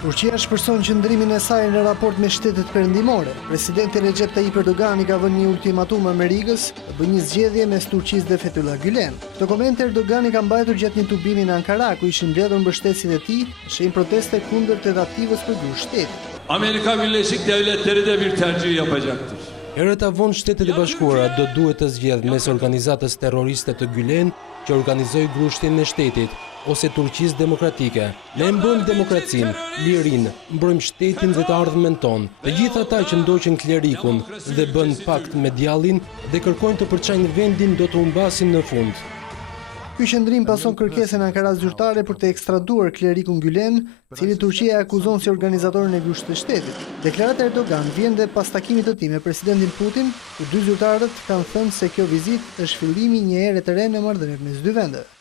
Turqia shpreson qëndrimin e saj në raport me shtetet perëndimore. Presidenti Recep Tayyip Erdogan i ka dhënë një ultimatum Amerikës të bëjë një zgjedhje mes Turqisë dhe Fethullah Gülen. Këto komente Erdogan i ka mbajtur gjatë një tubimi në Ankara, ku ishin mbledhur mbështetësit e tij në shenjë proteste kundër tentativës për grup shteti. Amerika Birleşik Devletleri de bir tercih yapacaktır. Herët avon Shtetet e Bashkuara do duhet të zgjedh mes organizatës terroriste të Gülen që organizoi grushtin e shtetit ose Turqisë demokratike. Ne mbrojmë demokracinë, lirinë, mbrojmë shtetin dhe të ardhmen tonë. Të gjithë ata që ndoqën klerikun dhe bën pakt me djallin dhe kërkojnë të përçajnë vendin do të humbasin në fund. Ky qëndrim pason kërkesën e Ankaras zyrtare për të ekstraduar klerikun Gülen, cili Turqia e akuzon si organizatorin e grushtit të shtetit. Deklarata e Erdogan vjen dhe pas takimit të tij me presidentin Putin, ku dy zyrtarët kanë thënë se kjo vizitë është fillimi i një ere të re në marrëdhëniet mes dy vendeve.